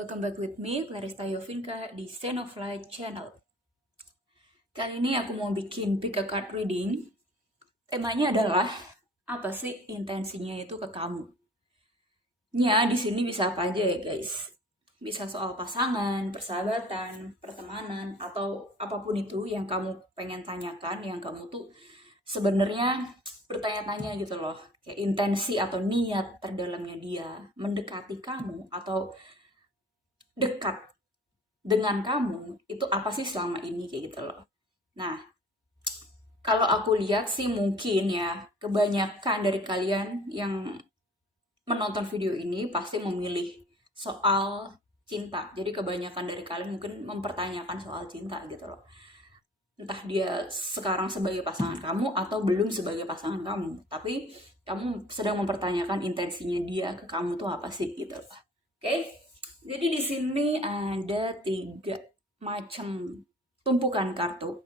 Welcome back with me, Clarista Yovinka di Scene of Light channel. Kali ini aku mau bikin pick a card reading. Temanya adalah apa sih intensinya itu ke kamu? Di sini bisa apa aja ya guys? Bisa soal pasangan, persahabatan, pertemanan, atau apapun itu yang kamu pengen tanyakan, yang kamu tuh sebenarnya bertanya-tanya gitu loh. Kayak intensi atau niat terdalamnya dia mendekati kamu atau dekat dengan kamu itu apa sih selama ini kayak gitu loh. Nah, kalau aku lihat sih mungkin ya kebanyakan dari kalian yang menonton video ini pasti memilih soal cinta. Jadi kebanyakan dari kalian mungkin mempertanyakan soal cinta gitu loh. Entah dia sekarang sebagai pasangan kamu atau belum sebagai pasangan kamu. Tapi kamu sedang mempertanyakan intensinya dia ke kamu tuh apa sih gitu loh. Oke? Jadi di sini ada 3 macam tumpukan kartu.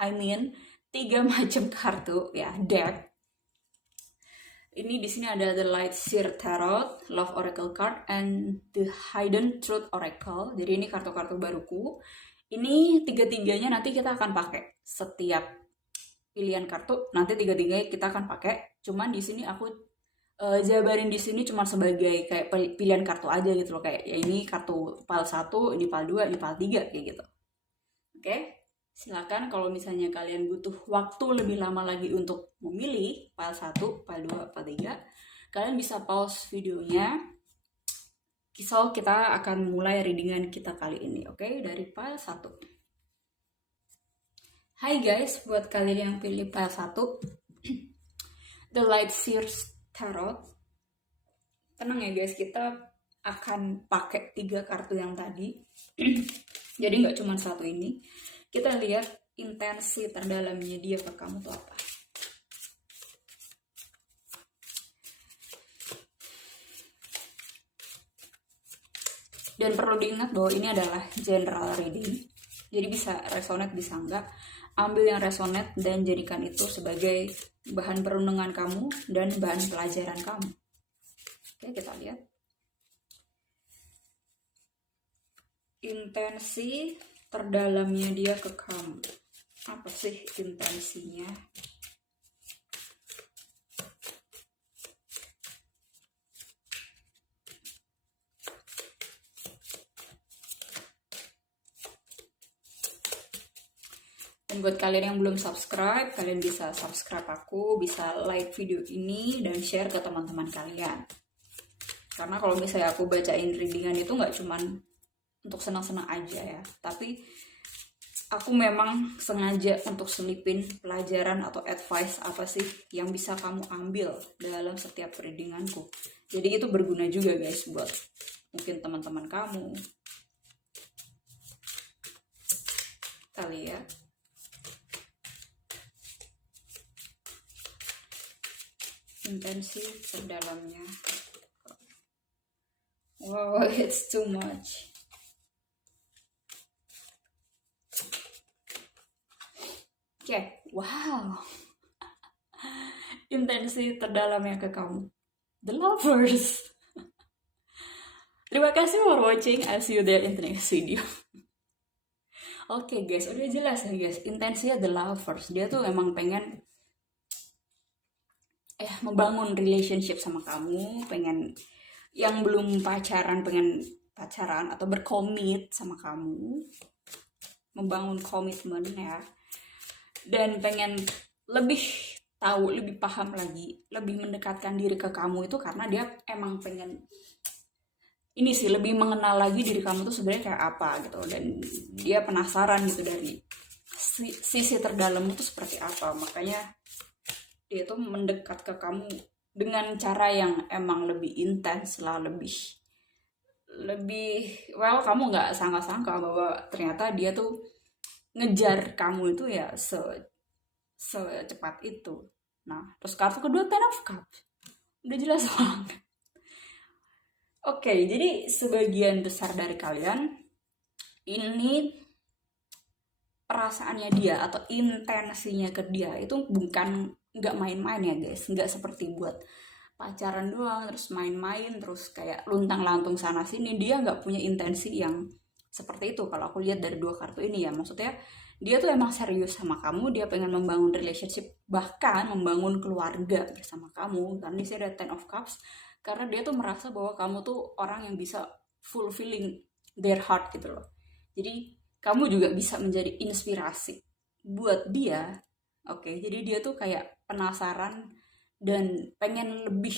I mean 3 macam kartu ya, deck. Ini di sini ada The Light Seer Tarot, Love Oracle Card, and The Hidden Truth Oracle. Jadi ini kartu-kartu baruku. Ini tiga-tiganya nanti kita akan pakai setiap pilihan kartu. Nanti tiga-tiganya kita akan pakai. Cuman di sini aku jabarin di sini cuma sebagai kayak pilihan kartu aja gitu loh, kayak ya ini kartu pile 1, ini pile 2, ini pile 3 kayak gitu. Oke? Silakan kalau misalnya kalian butuh waktu lebih lama lagi untuk memilih pile 1, pile 2, pile 3, kalian bisa pause videonya. So, kita akan mulai readingan kita kali ini, oke? Dari pile 1. Hai guys, buat kalian yang pilih pile 1, The Light Seer Tarot. Tenang ya guys, kita akan pakai 3 kartu yang tadi. Jadi nggak cuma satu ini. Kita lihat intensi terdalamnya dia ke kamu tuh apa. Dan perlu diingat bahwa ini adalah general reading. Jadi bisa resonate, bisa enggak. Ambil yang resonate dan jadikan itu sebagai bahan perenungan kamu dan bahan pelajaran kamu. Oke, kita lihat. Intensi terdalamnya dia ke kamu. Apa sih intensinya? Dan buat kalian yang belum subscribe, kalian bisa subscribe aku, bisa like video ini, dan share ke teman-teman kalian. Karena kalau misalnya aku bacain readingan itu nggak cuman untuk senang-senang aja ya, tapi aku memang sengaja untuk selipin pelajaran atau advice apa sih yang bisa kamu ambil dalam setiap readinganku. Jadi itu berguna juga guys buat mungkin teman-teman kamu. Kita lihat. Intensi terdalamnya. Wow, it's too much. Oke, wow. Intensi terdalamnya ke kamu. The Lovers. Terima kasih for watching. I'll see you there in the next video. Oke guys, udah jelas ya guys. Intensinya The Lovers. Dia tuh emang pengen membangun relationship sama kamu, pengen yang belum pacaran pengen pacaran atau berkomit sama kamu, membangun komitmen ya, dan pengen lebih tahu, lebih paham lagi, lebih mendekatkan diri ke kamu itu karena dia emang pengen ini sih, lebih mengenal lagi diri kamu tuh sebenarnya kayak apa gitu, dan dia penasaran gitu dari sisi terdalammu tuh seperti apa. Makanya dia tuh mendekat ke kamu dengan cara yang emang lebih intens lah, lebih kamu nggak sangka-sangka bahwa ternyata dia tuh ngejar kamu itu ya secepat itu. Nah, terus kartu kedua Ten of Cups. Udah jelas banget. Oke, jadi sebagian besar dari kalian ini perasaannya dia atau intensinya ke dia itu bukan nggak main-main ya guys, nggak seperti buat pacaran doang, terus main-main, terus kayak luntang-lantung sana sini. Dia nggak punya intensi yang seperti itu kalau aku lihat dari dua kartu ini ya. Maksudnya dia tuh emang serius sama kamu, dia pengen membangun relationship, bahkan membangun keluarga bersama kamu. Karena di sini ada Ten of Cups, karena dia tuh merasa bahwa kamu tuh orang yang bisa fulfilling their heart gitu loh. Jadi kamu juga bisa menjadi inspirasi buat dia. Oke, jadi dia tuh kayak penasaran dan pengen lebih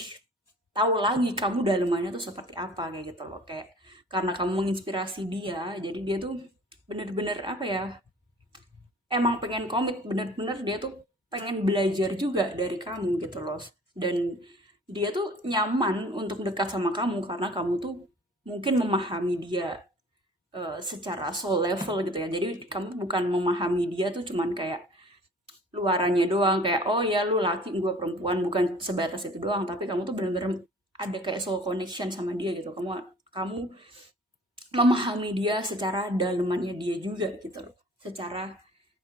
tahu lagi kamu dalamannya tuh seperti apa kayak gitu loh. Kayak karena kamu menginspirasi dia, jadi dia tuh bener-bener apa ya, emang pengen komit, bener-bener dia tuh pengen belajar juga dari kamu gitu loh. Dan dia tuh nyaman untuk dekat sama kamu karena kamu tuh mungkin memahami dia secara soul level gitu ya. Jadi kamu bukan memahami dia tuh cuman kayak luarannya doang, kayak oh ya lu laki gue perempuan, bukan sebatas itu doang, tapi kamu tuh bener-bener ada kayak soul connection sama dia gitu. Kamu memahami dia secara dalemannya dia juga gitu loh, secara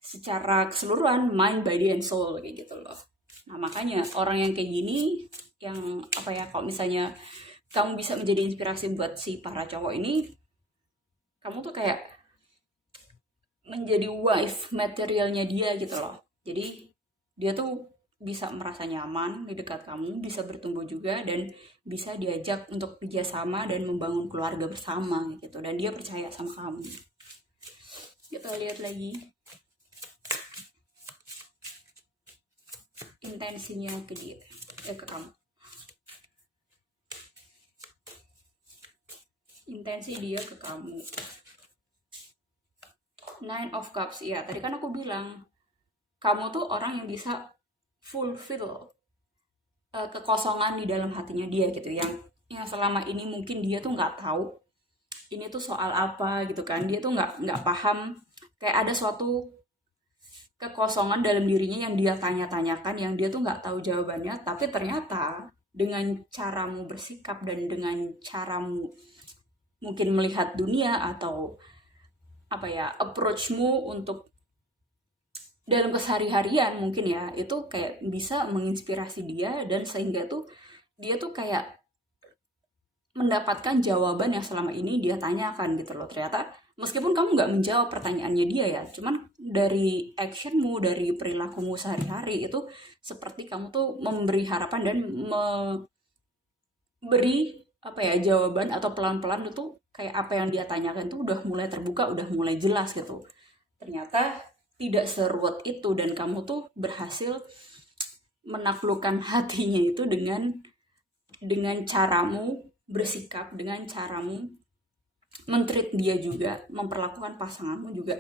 secara keseluruhan, mind, body, and soul kayak gitu loh. Nah makanya orang yang kayak gini, yang apa ya, kalau misalnya kamu bisa menjadi inspirasi buat si para cowok ini, kamu tuh kayak menjadi wife materialnya dia gitu loh. Jadi dia tuh bisa merasa nyaman di dekat kamu, bisa bertumbuh juga, dan bisa diajak untuk kerjasama dan membangun keluarga bersama gitu. Dan dia percaya sama kamu. Kita lihat lagi intensinya ke dia, ke kamu. Intensi dia ke kamu. Nine of Cups, ya tadi kan aku bilang kamu tuh orang yang bisa fulfill kekosongan di dalam hatinya dia gitu, yang selama ini mungkin dia tuh nggak tahu ini tuh soal apa gitu kan. Dia tuh nggak paham, kayak ada suatu kekosongan dalam dirinya yang dia tanya-tanyakan, yang dia tuh nggak tahu jawabannya. Tapi ternyata dengan caramu bersikap dan dengan caramu mungkin melihat dunia, atau apa ya, approachmu untuk dalam kesehari-harian mungkin ya, itu kayak bisa menginspirasi dia, dan sehingga tuh dia tuh kayak mendapatkan jawaban yang selama ini dia tanyakan gitu loh. Ternyata meskipun kamu nggak menjawab pertanyaannya dia ya, cuman dari actionmu, dari perilakumu sehari-hari itu seperti kamu tuh memberi harapan dan memberi apa ya, jawaban, atau pelan-pelan itu kayak apa yang dia tanyakan tuh udah mulai terbuka, udah mulai jelas gitu. Ternyata tidak seruwet itu, dan kamu tuh berhasil menaklukkan hatinya itu dengan caramu bersikap, dengan caramu mentreat dia juga, memperlakukan pasanganmu juga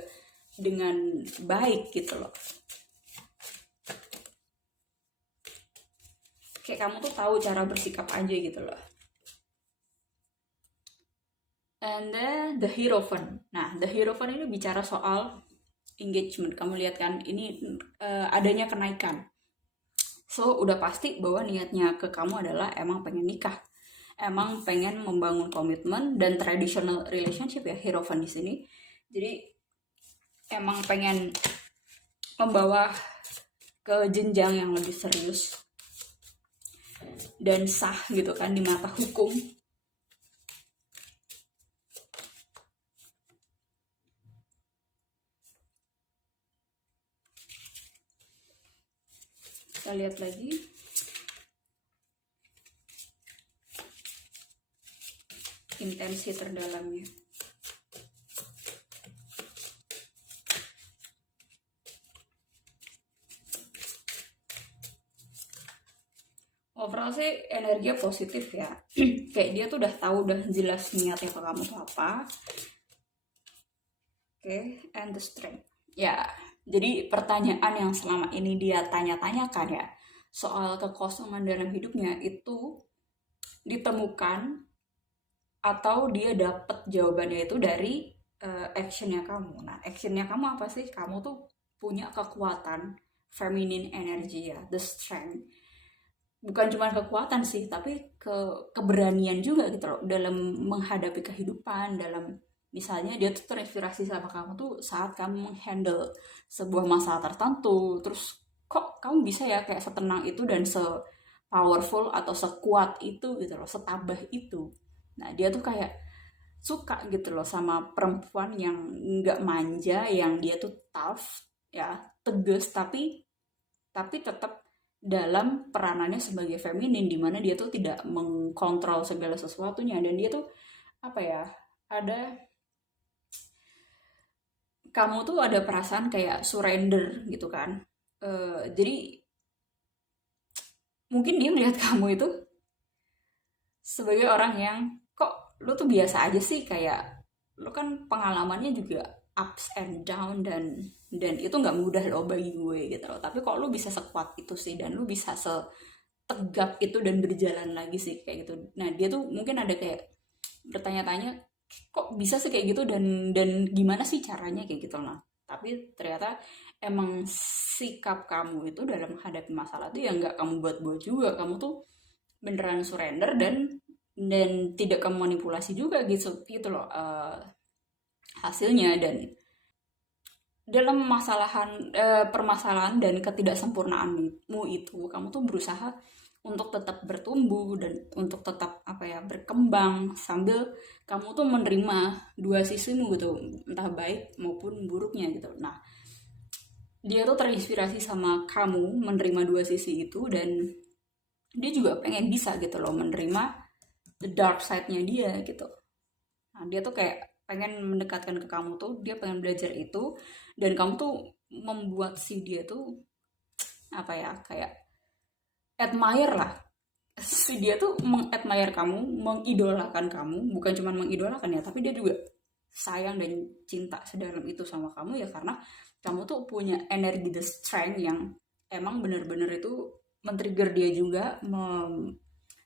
dengan baik gitu loh. Kayak kamu tuh tahu cara bersikap aja gitu loh. And then the Hierophant. Nah, the Hierophant ini bicara soal engagement. Kamu lihat kan, ini adanya kenaikan. So, udah pasti bahwa niatnya ke kamu adalah emang pengen nikah. Emang pengen membangun komitmen dan traditional relationship ya, Hierophant di sini. Jadi, emang pengen membawa ke jenjang yang lebih serius dan sah gitu kan di mata hukum. Kita lihat lagi. Intensi terdalamnya. Overall sih energinya positif ya. Kayak dia tuh udah tahu, udah jelas niatnya ke kamu tuh apa. Oke, and the strength. Ya, jadi pertanyaan yang selama ini dia tanya-tanyakan ya, soal kekosongan dalam hidupnya itu ditemukan, atau dia dapat jawabannya itu dari actionnya kamu. Nah, actionnya kamu apa sih? Kamu tuh punya kekuatan feminine energy ya, the strength. Bukan cuma kekuatan sih, tapi keberanian juga gitu loh dalam menghadapi kehidupan. Dalam misalnya dia tuh terinspirasi sama kamu tuh saat kamu menghandle sebuah masalah tertentu, terus kok kamu bisa ya kayak setenang itu dan powerful atau sekuat itu gitu loh, setabah itu. Nah dia tuh kayak suka gitu loh sama perempuan yang nggak manja, yang dia tuh tough ya, tegas, tapi tetap dalam peranannya sebagai feminin, dimana dia tuh tidak mengkontrol segala sesuatunya, dan dia tuh apa ya, ada, kamu tuh ada perasaan kayak surrender gitu kan. Jadi mungkin dia melihat kamu itu sebagai orang yang, kok lu tuh biasa aja sih, kayak lu kan pengalamannya juga ups and down, dan itu nggak mudah loh bagi gue gitu loh, tapi kok lu bisa sekuat itu sih, dan lu bisa setegap itu dan berjalan lagi sih kayak gitu. Nah dia tuh mungkin ada kayak bertanya-tanya, kok bisa sih kayak gitu, dan gimana sih caranya kayak gitu. Nah tapi ternyata emang sikap kamu itu dalam menghadapi masalah tuh ya nggak kamu buat-buat juga, kamu tuh beneran surrender, dan tidak kamu manipulasi juga gitu gitu loh, hasilnya. Dan dalam permasalahan dan ketidaksempurnaanmu itu, kamu tuh berusaha untuk tetap bertumbuh dan untuk tetap apa ya, berkembang, sambil kamu tuh menerima dua sisimu gitu, entah baik maupun buruknya gitu. Nah dia tuh terinspirasi sama kamu menerima dua sisi itu, dan dia juga pengen bisa gitu loh menerima the dark side-nya dia gitu. Nah dia tuh kayak pengen mendekatkan ke kamu tuh, dia pengen belajar itu, dan kamu tuh membuat si dia tuh apa ya, kayak admire lah. Si dia tuh mengadmire kamu, mengidolakan kamu, bukan cuma mengidolakan ya, tapi dia juga sayang dan cinta sedalam itu sama kamu ya, karena kamu tuh punya energi, the strength yang emang bener-bener itu men-trigger dia juga,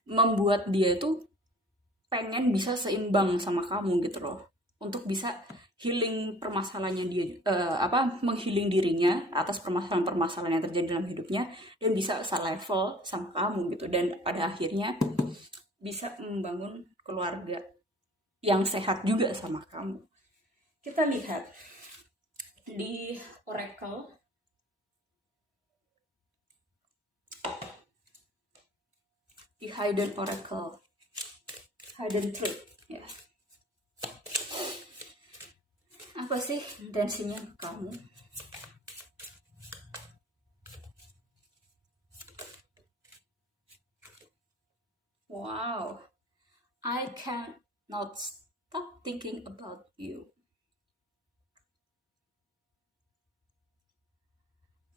membuat dia itu pengen bisa seimbang sama kamu gitu loh, untuk bisa healing permasalahannya dia, menghealing dirinya atas permasalahan-permasalahan yang terjadi dalam hidupnya, dan bisa selevel sama kamu gitu, dan pada akhirnya bisa membangun keluarga yang sehat juga sama kamu. Kita lihat di Oracle, di Hidden Oracle, Hidden Truth ya. Apa sih intensinya ke kamu? Wow, I cannot stop thinking about you.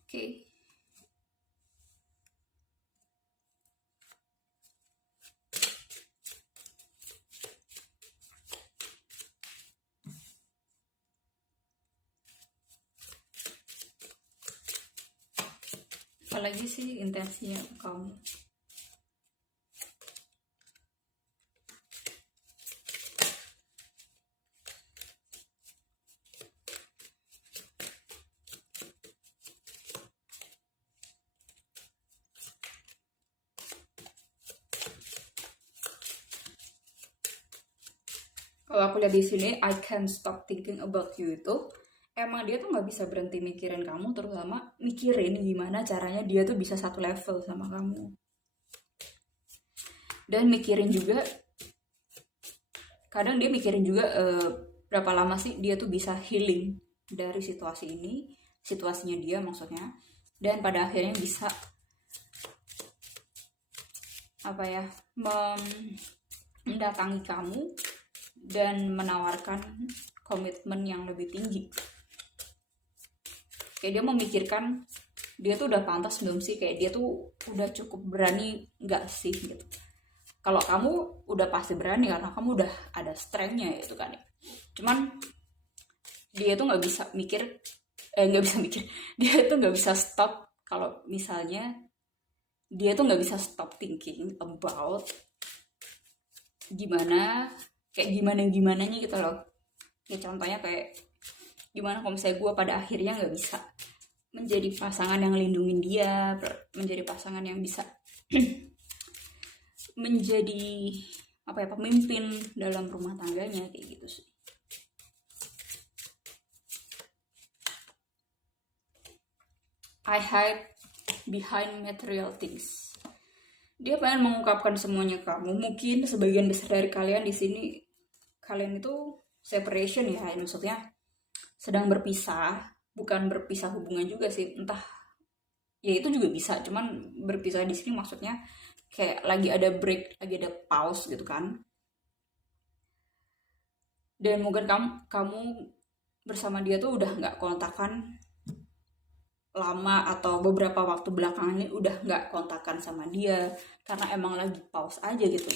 Okay. Apalagi sih intensinya ke kamu? Kalau aku lihat di sini, I can't stop thinking about you itu, emang dia tuh nggak bisa berhenti mikirin kamu, terutama mikirin gimana caranya dia tuh bisa satu level sama kamu, dan mikirin juga, kadang dia mikirin juga berapa lama sih dia tuh bisa healing dari situasi ini, situasinya dia maksudnya, dan pada akhirnya bisa apa ya, mendatangi kamu dan menawarkan komitmen yang lebih tinggi. Kayak dia memikirkan, dia tuh udah pantas belum sih, kayak dia tuh udah cukup berani nggak sih gitu. Kalau kamu udah pasti berani karena kamu udah ada strength-nya gitu kan ya. Cuman dia tuh nggak bisa mikir, dia tuh nggak bisa stop, kalau misalnya dia tuh nggak bisa stop thinking about gimananya gitu loh. Ya contohnya kayak gimana kalau misalnya gue pada akhirnya nggak bisa menjadi pasangan yang lindungin dia, menjadi pasangan yang bisa menjadi apa ya, pemimpin dalam rumah tangganya, kayak gitu sih. I hide behind material things. Dia pengen mengungkapkan semuanya ke kamu. Mungkin sebagian besar dari kalian di sini, kalian itu separation ya, maksudnya sedang berpisah, bukan berpisah hubungan juga sih, entah, ya itu juga bisa, cuman berpisah di sini maksudnya kayak lagi ada break, lagi ada pause gitu kan. Dan mungkin kamu bersama dia tuh udah nggak kontakan lama, atau beberapa waktu belakangan ini udah nggak kontakan sama dia karena emang lagi pause aja gitu.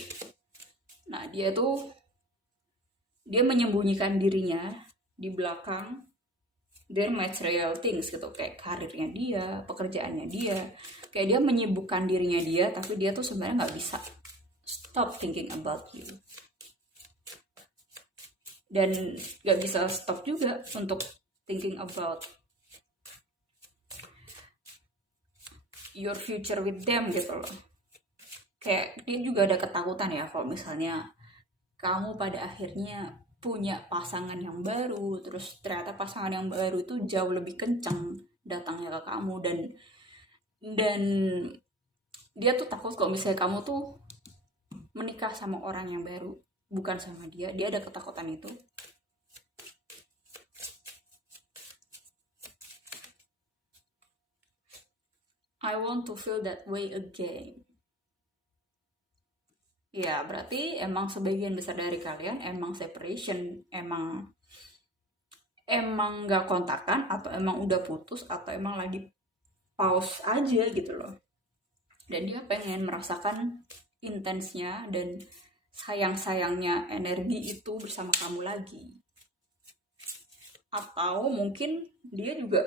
Nah, dia menyembunyikan dirinya di belakang their material things gitu, kayak karirnya dia, pekerjaannya dia, kayak dia menyibukkan dirinya dia, tapi dia tuh sebenarnya nggak bisa stop thinking about you, dan nggak bisa stop juga untuk thinking about your future with them gitu loh. Kayak dia juga ada ketakutan ya kalau misalnya kamu pada akhirnya punya pasangan yang baru, terus ternyata pasangan yang baru itu jauh lebih kencang datangnya ke kamu, dan dia tuh takut kalau misalnya kamu tuh menikah sama orang yang baru, bukan sama dia. Dia ada ketakutan itu. I want to feel that way again. Ya, berarti emang sebagian besar dari kalian emang separation, emang nggak kontakan, atau emang udah putus, atau emang lagi pause aja gitu loh. Dan dia pengen merasakan intensnya dan sayang-sayangnya energi itu bersama kamu lagi. Atau mungkin dia juga,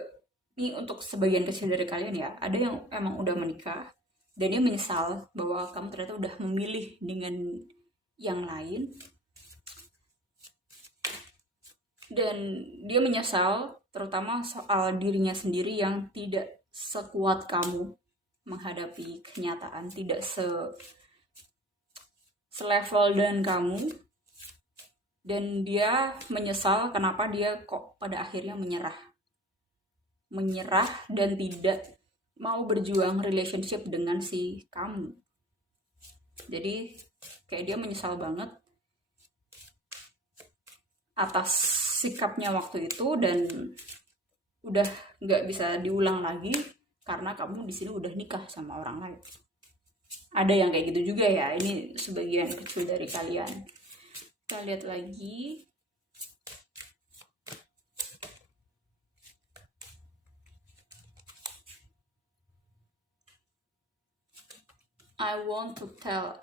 ini untuk sebagian kecil dari kalian ya, ada yang emang udah menikah dan dia menyesal bahwa kamu ternyata udah memilih dengan yang lain, dan dia menyesal terutama soal dirinya sendiri yang tidak sekuat kamu menghadapi kenyataan, tidak selevel dengan kamu. Dan dia menyesal kenapa dia kok pada akhirnya menyerah dan tidak mau berjuang relationship dengan si kamu. Jadi kayak dia menyesal banget atas sikapnya waktu itu, dan udah nggak bisa diulang lagi karena kamu di sini udah nikah sama orang lain. Ada yang kayak gitu juga ya. Ini sebagian kecil dari kalian. Kita lihat lagi. I want to tell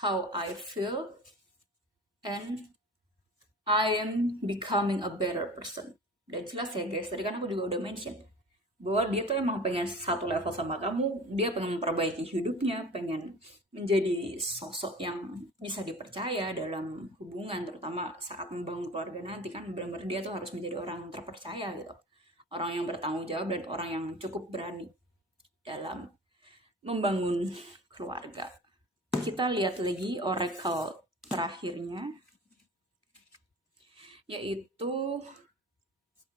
how I feel and I am becoming a better person. Dan jelas ya guys, tadi kan aku juga udah mention bahwa dia tuh emang pengen satu level sama kamu. Dia pengen memperbaiki hidupnya, pengen menjadi sosok yang bisa dipercaya dalam hubungan, terutama saat membangun keluarga nanti kan. Benar-benar dia tuh harus menjadi orang yang terpercaya gitu, orang yang bertanggung jawab, dan orang yang cukup berani dalam membangun keluarga. Kita lihat lagi oracle terakhirnya, yaitu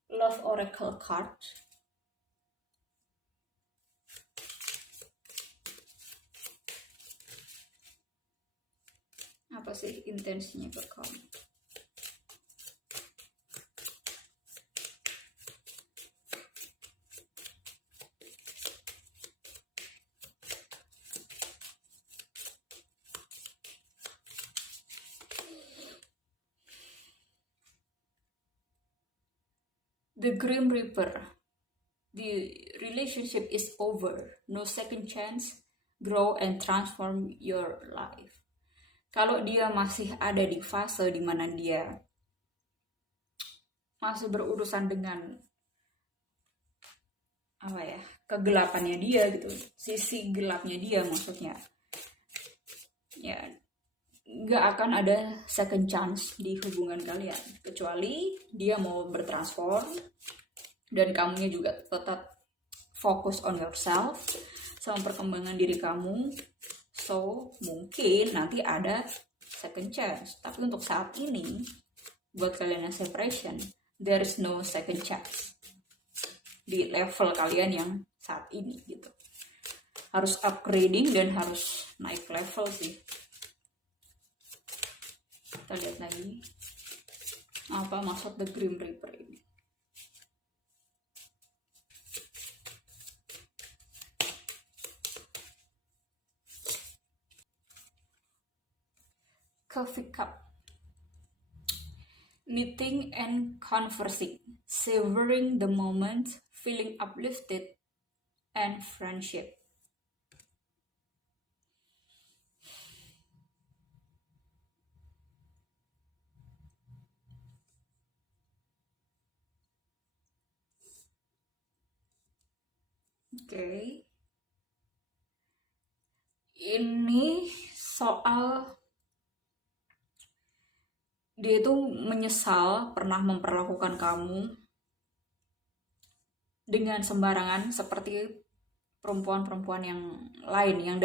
Love Oracle card. Apa sih intensinya ke kamu? The Grim Reaper. The relationship is over. No second chance. Grow and transform your life. Kalau dia masih ada di fase dimana dia masih berurusan dengan kegelapannya dia gitu, sisi gelapnya dia maksudnya, ya nggak akan ada second chance di hubungan kalian, kecuali dia mau bertransform dan kamunya juga tetap fokus on yourself sama perkembangan diri kamu. So mungkin nanti ada second chance, tapi untuk saat ini buat kalian yang separation, there is no second chance di level kalian yang saat ini gitu. Harus upgrading dan harus naik level sih. Kita lihat lagi apa maksud The Grim Reaper ini. Coffee cup, meeting and conversing, savoring the moment, feeling uplifted, and friendship. Oke. Ini soal dia itu menyesal pernah memperlakukan kamu dengan sembarangan seperti perempuan-perempuan yang lain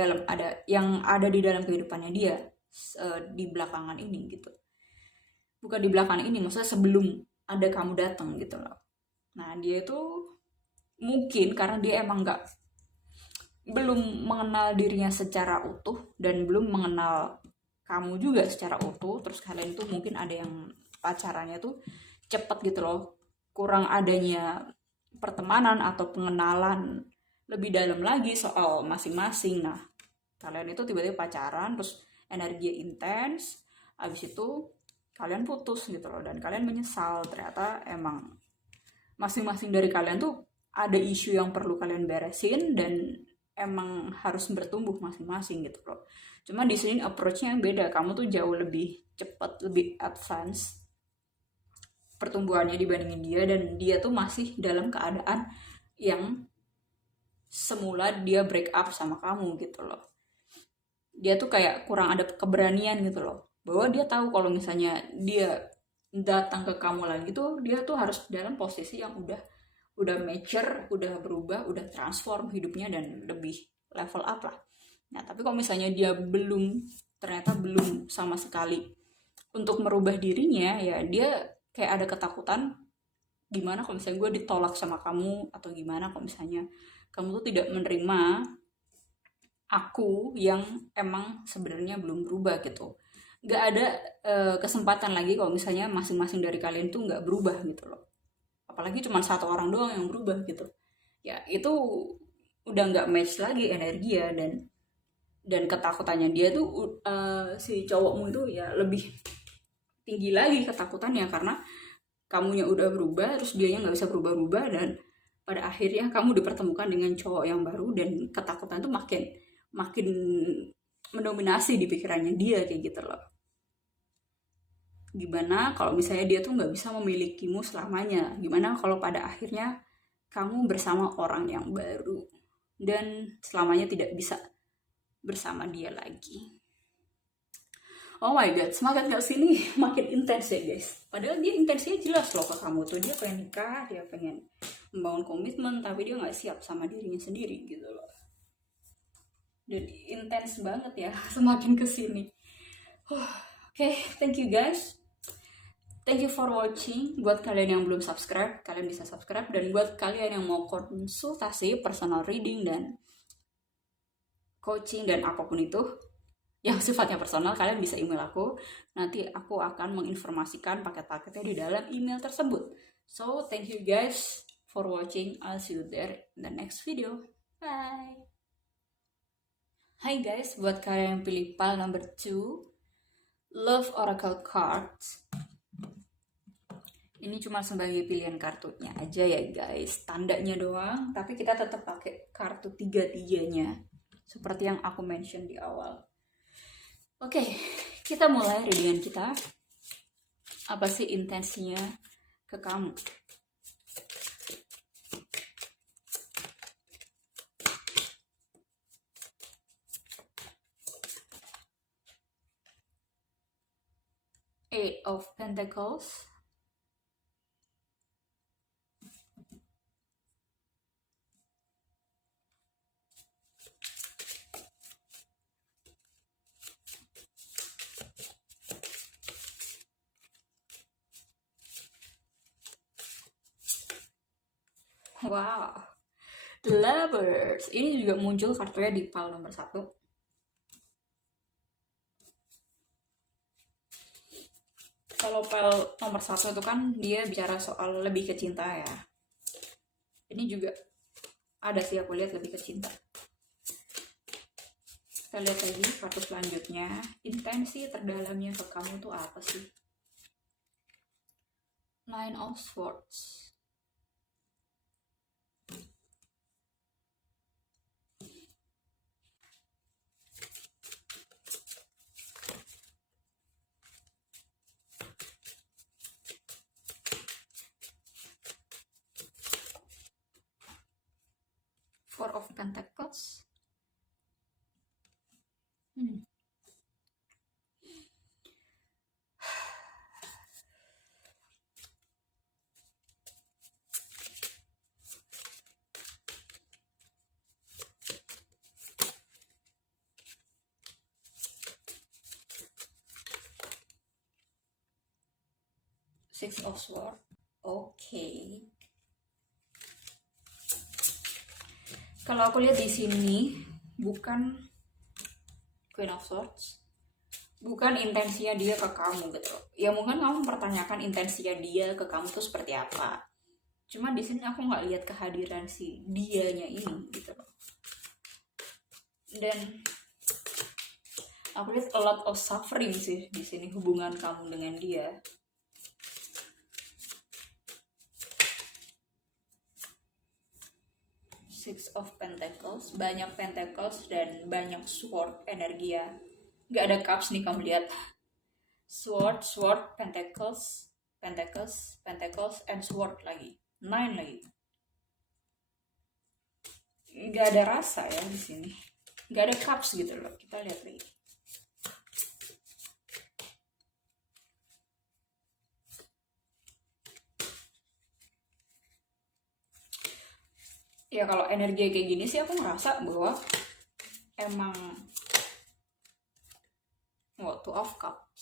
yang ada di dalam kehidupannya dia di belakangan ini gitu. Bukan di belakangan ini, maksudnya sebelum ada kamu datang gitu loh. Nah, dia itu mungkin karena dia emang belum mengenal dirinya secara utuh dan belum mengenal kamu juga secara utuh, terus kalian tuh mungkin ada yang pacarannya tuh cepet gitu loh, kurang adanya pertemanan atau pengenalan lebih dalam lagi soal masing-masing. Nah, kalian itu tiba-tiba pacaran, terus energi intens, habis itu kalian putus gitu loh, dan kalian menyesal ternyata emang masing-masing dari kalian tuh ada isu yang perlu kalian beresin dan emang harus bertumbuh masing-masing gitu loh. Cuma di sini approach-nya yang beda, kamu tuh jauh lebih cepat, lebih advance pertumbuhannya dibandingin dia, dan dia tuh masih dalam keadaan yang semula dia break up sama kamu gitu loh. Dia tuh kayak kurang ada keberanian gitu loh, bahwa dia tahu kalau misalnya dia datang ke kamu lagi tuh dia tuh harus dalam posisi yang udah mature, udah berubah, udah transform hidupnya dan lebih level up lah. Nah, tapi kalau misalnya dia ternyata belum sama sekali untuk merubah dirinya, ya dia kayak ada ketakutan, gimana kalau misalnya gue ditolak sama kamu, atau gimana kalau misalnya kamu tuh tidak menerima aku yang emang sebenarnya belum berubah gitu. Gak ada kesempatan lagi kalau misalnya masing-masing dari kalian tuh gak berubah gitu loh. Apalagi cuma satu orang doang yang berubah gitu. Ya itu udah gak match lagi energi ya, dan ketakutannya dia tuh si cowokmu itu ya lebih tinggi lagi ketakutannya, karena kamunya udah berubah terus dianya nggak bisa berubah-ubah, dan pada akhirnya kamu dipertemukan dengan cowok yang baru, dan ketakutan tuh makin mendominasi di pikirannya dia kayak gitu loh. Gimana kalau misalnya dia tuh nggak bisa memilikimu selamanya, gimana kalau pada akhirnya kamu bersama orang yang baru dan selamanya tidak bisa bersama dia lagi. Oh my god, semakin gak sini makin intens ya guys. Padahal dia intensinya jelas loh ke kamu tuh, dia pengen nikah, dia pengen membangun komitmen, tapi dia gak siap sama dirinya sendiri gitu loh. Dan intens banget ya semakin kesini. Oke, thank you guys. Thank you for watching. Buat kalian yang belum subscribe, kalian bisa subscribe. Dan buat kalian yang mau konsultasi, personal reading, dan coaching, dan apapun itu yang sifatnya personal, kalian bisa email aku. Nanti aku akan menginformasikan paket-paketnya di dalam email tersebut. So, thank you guys for watching. I'll see you there in the next video. Bye! Hai guys, buat kalian yang pilih pile number 2, Love Oracle Cards. Ini cuma sebagai pilihan kartunya aja ya guys, tandanya doang, tapi kita tetap pakai kartu 3-3-nya seperti yang aku mention di awal. Oke, kita mulai readingan kita. Apa sih intensinya ke kamu? Eight of Pentacles. Wow, Lovers. Ini juga muncul kartunya di pile nomor 1. Kalau pel nomor 1 itu kan dia bicara soal lebih ke cinta ya. Ini juga ada sih, aku lihat lebih ke cinta. Kita lihat lagi kartu selanjutnya. Intensi terdalamnya ke kamu tuh apa sih? Nine of Swords. Four of Pentacles. Six of Swords. Oke. Kalau aku lihat di sini bukan Queen of Swords, bukan intensinya dia ke kamu gitu. Ya mungkin kamu mempertanyakan intensinya dia ke kamu tuh seperti apa. Cuma di sini aku nggak lihat kehadiran si dianya ini gitu loh. Dan aku lihat a lot of suffering sih di sini hubungan kamu dengan dia. Six of Pentacles, banyak Pentacles dan banyak Sword energi ya. Nggak ada Cups nih kamu lihat. Sword, Sword, Pentacles, Pentacles, Pentacles, and Sword lagi. 9 lagi. Nggak ada rasa ya di sini. Nggak ada Cups gitu loh. Kita lihat lagi. Ya kalau energi kayak gini sih aku ngerasa bahwa emang Two of Cups.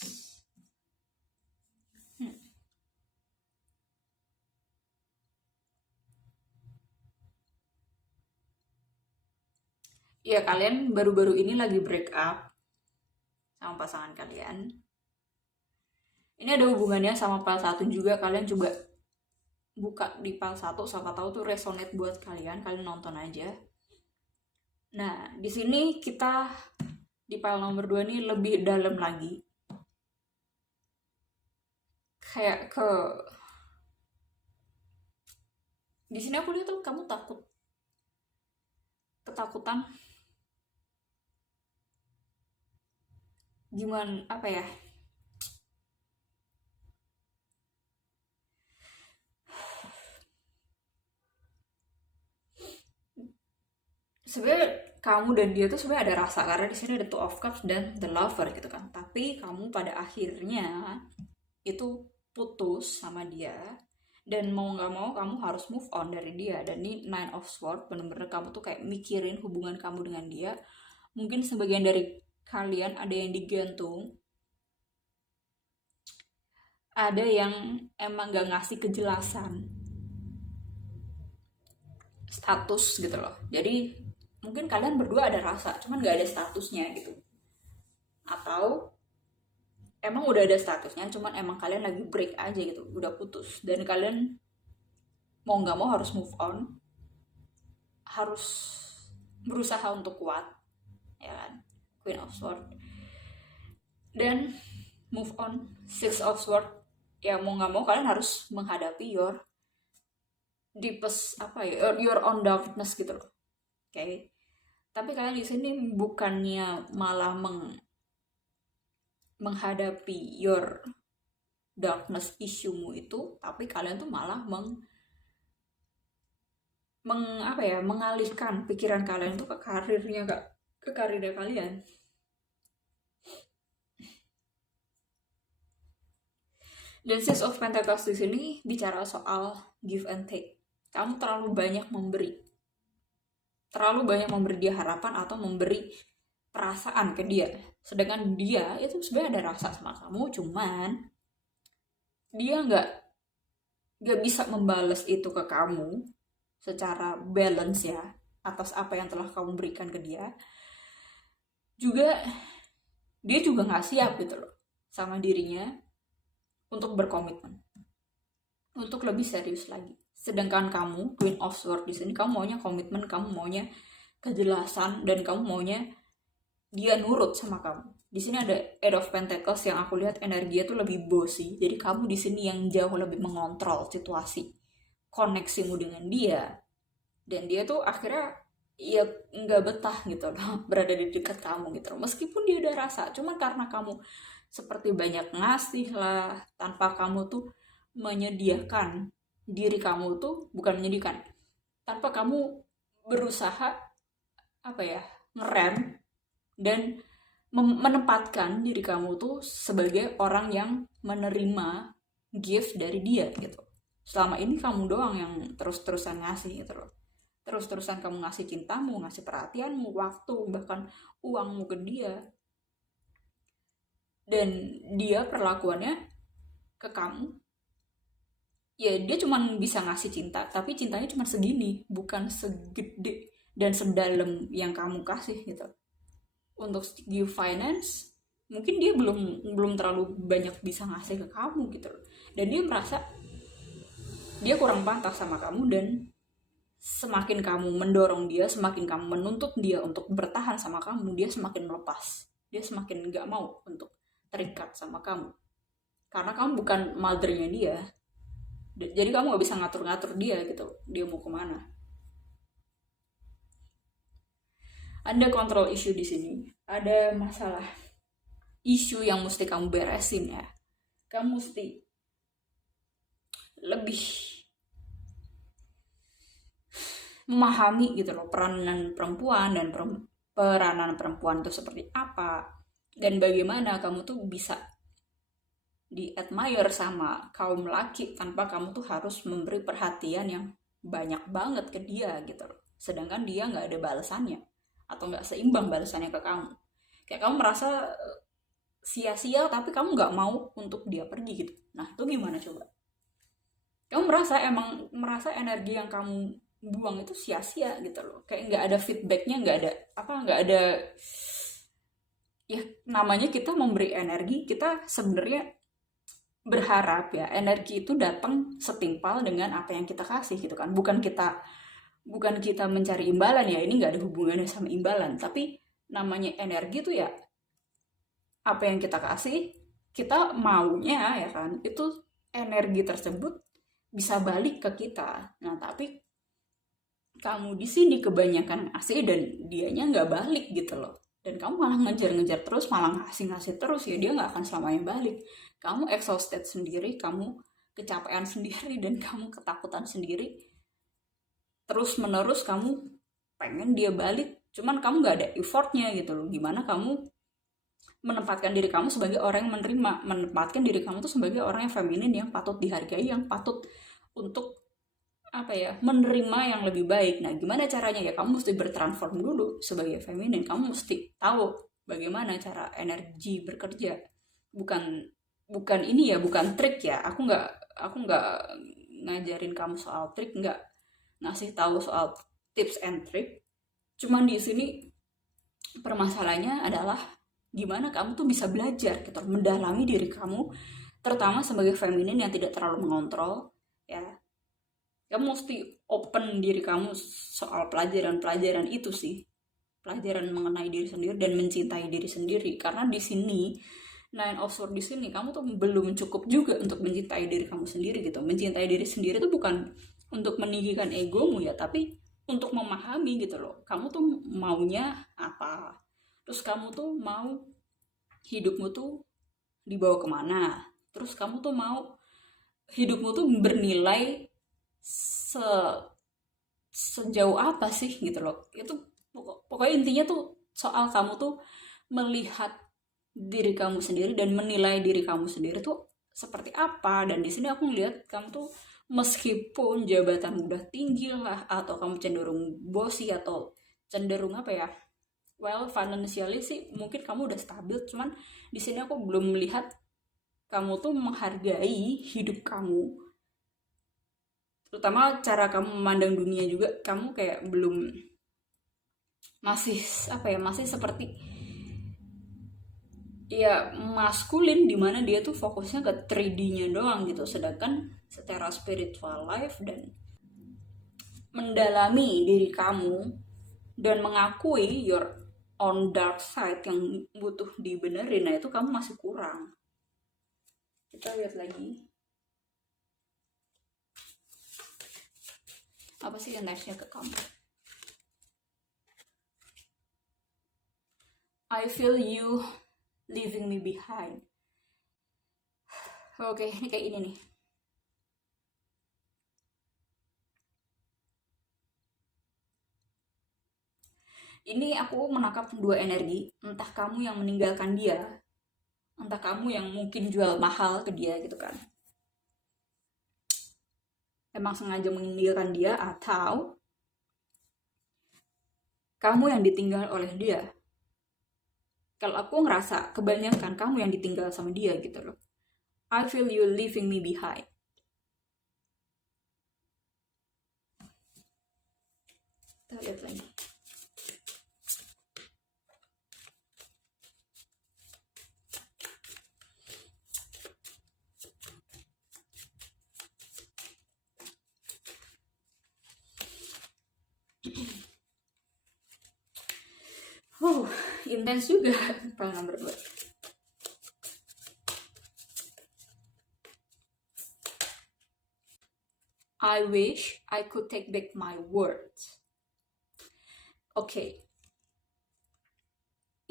Ya kalian baru-baru ini lagi break up sama pasangan kalian. Ini ada hubungannya sama PAL 1 juga. Kalian coba buka di PAL 1, siapa tahu tuh resonate buat kalian. Kalian nonton aja. Nah, di sini kita di PAL nomor 2 ini lebih dalam lagi. Kayak di sini aku lihat tuh kamu takut. Ketakutan. Gimana apa ya? Sebenarnya kamu dan dia tuh sebenarnya ada rasa karena di sini ada Two of Cups dan The Lover gitu kan. Tapi kamu pada akhirnya itu putus sama dia dan mau nggak mau kamu harus move on dari dia. Dan ini Nine of Swords, bener-bener kamu tuh kayak mikirin hubungan kamu dengan dia. Mungkin sebagian dari kalian ada yang digantung, ada yang emang nggak ngasih kejelasan status gitu loh. Jadi mungkin kalian berdua ada rasa cuman nggak ada statusnya gitu, atau emang udah ada statusnya cuman emang kalian lagi break aja gitu, udah putus dan kalian mau nggak mau harus move on, harus berusaha untuk kuat ya kan. Queen of Swords dan move on. Six of Swords, ya mau nggak mau kalian harus menghadapi your deepest apa ya, your own darkness gitu loh. Oke. Tapi kalian di sini bukannya malah menghadapi your darkness issue-mu itu, tapi kalian tuh malah mengalihkan pikiran kalian tuh ke karirnya, ke karirnya kalian. Dan Six of Pentacles di sini bicara soal give and take. Kamu terlalu banyak memberi. Terlalu banyak memberi dia harapan atau memberi perasaan ke dia. Sedangkan dia itu sebenarnya ada rasa sama kamu, cuman dia nggak bisa membalas itu ke kamu secara balance ya, atas apa yang telah kamu berikan ke dia. Juga dia juga nggak siap gitu loh sama dirinya untuk berkomitmen, untuk lebih serius lagi. Sedangkan kamu, Queen of Swords di sini, kamu maunya komitmen, kamu maunya kejelasan, dan kamu maunya dia nurut sama kamu. Di sini ada Eight of Pentacles yang aku lihat energinya tuh lebih bossy. Jadi kamu di sini yang jauh lebih mengontrol situasi, koneksimu dengan dia, dan dia tuh akhirnya ya nggak betah gitu loh berada di dekat kamu gitu loh. Meskipun dia udah rasa, cuma karena kamu seperti banyak ngasih lah, tanpa kamu tuh menyediakan diri kamu tuh, bukan menyediakan, tanpa kamu berusaha apa ya, ngerem dan menempatkan diri kamu tuh sebagai orang yang menerima gift dari dia gitu. Selama ini kamu doang yang terus-terusan ngasih gitu loh. Terus-terusan kamu ngasih cintamu, ngasih perhatianmu, waktu, bahkan uangmu ke dia. Dan dia perlakuannya ke kamu, ya dia cuma bisa ngasih cinta, tapi cintanya cuma segini, bukan segede dan sedalam yang kamu kasih gitu. Untuk give finance, mungkin dia belum terlalu banyak bisa ngasih ke kamu gitu loh. Dan dia merasa dia kurang pantas sama kamu, dan semakin kamu mendorong dia, semakin kamu menuntut dia untuk bertahan sama kamu, dia semakin melepas. Dia semakin gak mau untuk terikat sama kamu. Karena kamu bukan mothernya dia. Jadi kamu gak bisa ngatur-ngatur dia gitu, dia mau kemana. Ada control issue di sini. Ada masalah isu yang mesti kamu beresin ya. Kamu mesti lebih memahami gitu loh peranan perempuan, dan peranan perempuan itu seperti apa, dan bagaimana kamu tuh bisa di-admire sama kaum laki tanpa kamu tuh harus memberi perhatian yang banyak banget ke dia gitu loh. Sedangkan dia nggak ada balasannya, atau nggak seimbang balasannya ke kamu. Kayak kamu merasa sia-sia, tapi kamu nggak mau untuk dia pergi gitu. Nah itu gimana coba? Kamu merasa energi yang kamu buang itu sia-sia gitu loh. Kayak nggak ada feedbacknya, nggak ada ya, namanya kita memberi energi, kita sebenarnya berharap ya energi itu datang setimpal dengan apa yang kita kasih gitu kan. Bukan kita mencari imbalan ya, ini nggak ada hubungannya sama imbalan, tapi namanya energi tuh ya apa yang kita kasih, kita maunya ya kan itu energi tersebut bisa balik ke kita. Nah tapi kamu di sini kebanyakan ngasih dan dianya nggak balik gitu loh, dan kamu malah ngejar-ngejar terus, malah ngasih terus, ya dia nggak akan selamanya balik. Kamu exhausted sendiri, kamu kecapean sendiri, dan kamu ketakutan sendiri. Terus menerus kamu pengen dia balik, cuman kamu nggak ada effortnya gitu loh. Gimana kamu menempatkan diri kamu sebagai orang yang menerima, menempatkan diri kamu tuh sebagai orang yang feminin, yang patut dihargai, yang patut untuk apa ya, menerima yang lebih baik. Nah gimana caranya ya, kamu mesti bertransform dulu sebagai feminin. Kamu mesti tahu bagaimana cara energi bekerja. Bukan ini ya, bukan trik ya, aku nggak ngajarin kamu soal trik, nggak ngasih tahu soal tips and trick. Cuman di sini permasalahannya adalah gimana kamu tuh bisa belajar gitu, mendalami diri kamu, terutama sebagai feminin yang tidak terlalu mengontrol ya. Kamu mesti open diri kamu soal pelajaran-pelajaran itu sih, pelajaran mengenai diri sendiri dan mencintai diri sendiri. Karena di sini Nine of Swords di sini kamu tuh belum cukup juga untuk mencintai diri kamu sendiri gitu. Mencintai diri sendiri itu bukan untuk meninggikan egomu ya, tapi untuk memahami gitu loh, kamu tuh maunya apa, terus kamu tuh mau hidupmu tuh dibawa kemana, terus kamu tuh mau hidupmu tuh bernilai sejauh apa sih gitu loh. Itu pokoknya intinya tuh soal kamu tuh melihat diri kamu sendiri dan menilai diri kamu sendiri tuh seperti apa. Dan di sini aku ngeliat kamu tuh meskipun jabatan udah tinggi lah, atau kamu cenderung bossy, atau cenderung apa ya, well financially sih mungkin kamu udah stabil, cuman di sini aku belum melihat kamu tuh menghargai hidup kamu, terutama cara kamu memandang dunia juga. Kamu kayak belum, masih apa ya, masih seperti ya maskulin, dimana dia tuh fokusnya ke 3D-nya doang gitu, sedangkan secara spiritual life dan mendalami diri kamu dan mengakui your own dark side yang butuh dibenerin, nah itu kamu masih kurang. Kita lihat lagi apa sih yang nextnya ke kamu. I feel you leaving me behind. Oke, ini kayak ini nih. Ini aku menangkap dua energi, entah kamu yang meninggalkan dia, entah kamu yang mungkin jual mahal ke dia gitu kan. Emang sengaja meninggalkan dia, atau kamu yang ditinggal oleh dia. Kalau aku ngerasa kebanyakan kamu yang ditinggal sama dia gitu loh. I feel you leaving me behind. Kita lihat lagi. Intens juga pernah nomor 2. I wish I could take back my words. Oke.